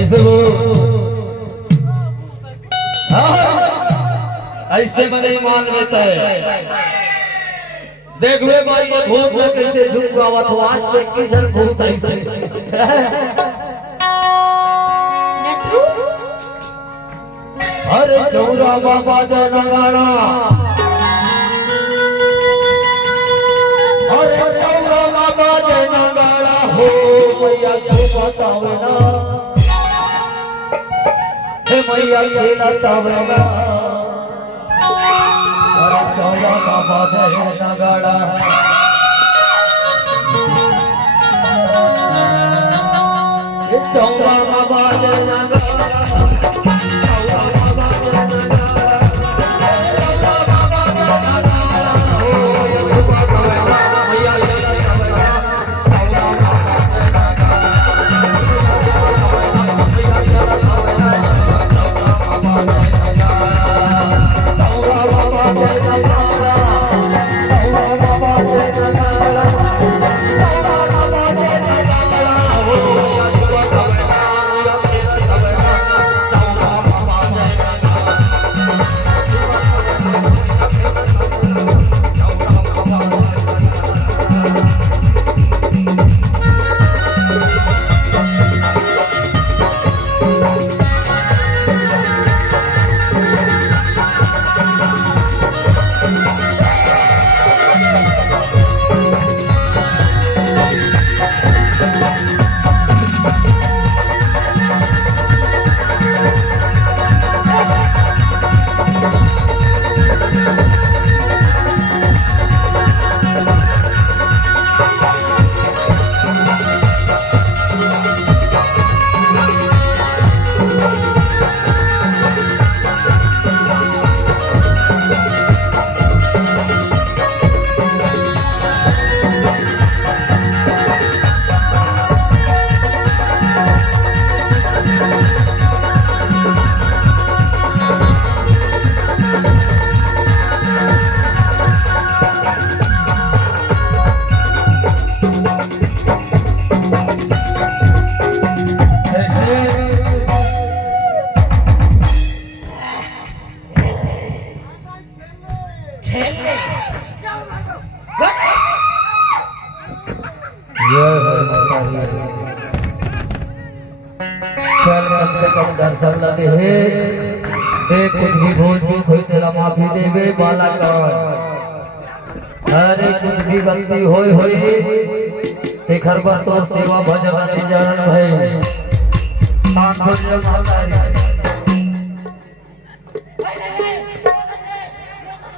कैसे वो ऐसे मने मान लेता है। देखवे भाई भूत में कैसे झुक जावा तो आज पे किधर भूत ऐसे अरे चौरा बाबा जय नगाड़ा अरे चौरा बाबा जय नगाड़ा हो मैया बतावे ना हे मैया खेलतावे ना अरे चौरा बाबा जय नगाड़ा ये चौरा बाबा जय नगाड़ा चल कम से कम दर्शन लगे हे कुछ भी भूल चूक हुई तेरा माफी देवे बाला कर अरे कुछ भी गलती होई एक हर बार तो सेवा भजन नहीं जान भाई शांत हो जा माता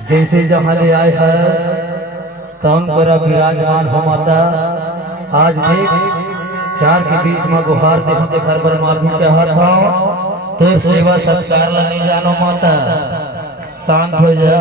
जैसे जहाँ ले आए हैं तम पर विराजमान हो माता आज देख चार के बीच में गुहार देखते घर पर माफी चाहता हूँ तो सेवा सत्कार नहीं जानो माता शांत हो जा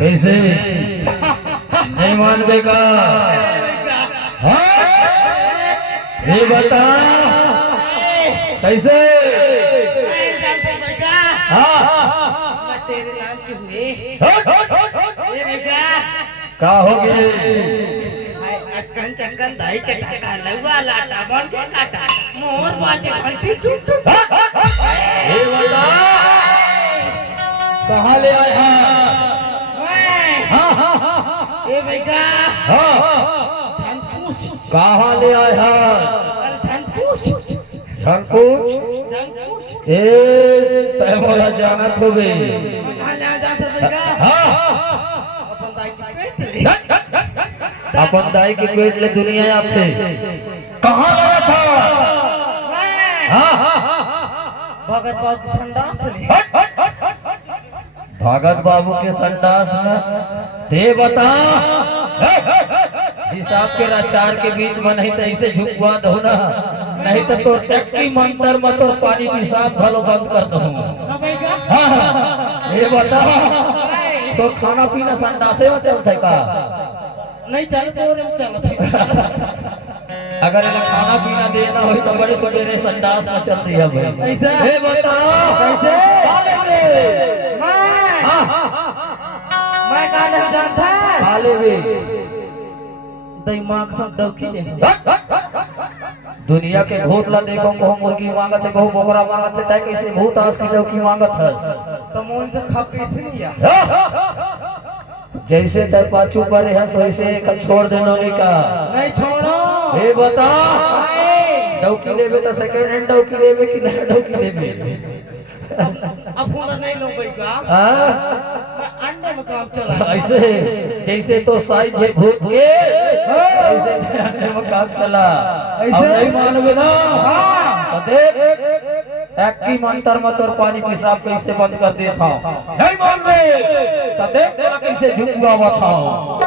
कैसे नहीं मान बेगा ये बता कैसे का हो गए चक्कन दाई चटका लुआ लाटा बन के काटा मोर बाजे घंटी टूट ये बता कहाँ ले आए हैं ए बेटा कहाँ ले आए हैं झनपूछ ए मोला जाना तो बे अपन दाई के पेट ले दुनिया आपसे कहाँ लगा था भगत बाबू संडास ले भगत बाबू के संडास में दे बता हिसाब के लाचार के बीच में नहीं तो ऐसे झुकवा दो ना नहीं तो टक्की मंतर मत और पानी पेशाब भलो बंद कर दो ये बता तो खाना पीना संडासे में चलता है का? नहीं चलते और हम चलते अगर इन्हें खाना पीना देना हो तो बड़े सवेरे संडास में चलती है भाई। ऐसा? ए बता कैसे? मैं काले जानता है काले वे दिमाग सब डौकी ले दुनिया के भूत ला देखो को मुर्गी मांगत है को बोकरा मांगत है ताकि कैसे भूत आस की डौकी मांगत है तो मोन से खपी से लिया जैसे तर पाछू पर है तो ऐसे एक छोड़ देनो नहीं का नहीं छोड़ो ए बता डौकी लेबे तो सेकंड हैंड डौकी लेबे कि नया डौकी लेबे अब हुनर नहीं लो भाई का हां मैं अंडे में काम चला ऐसे जैसे तो साइज है भूत के ऐसे अंडे में काम चला अब नहीं मानोगे ना तो देख एक की मंत्र मत और पानी पेशाब कैसे बंद कर देता नहीं मान रहे तो देख तेरा कैसे झुक गया था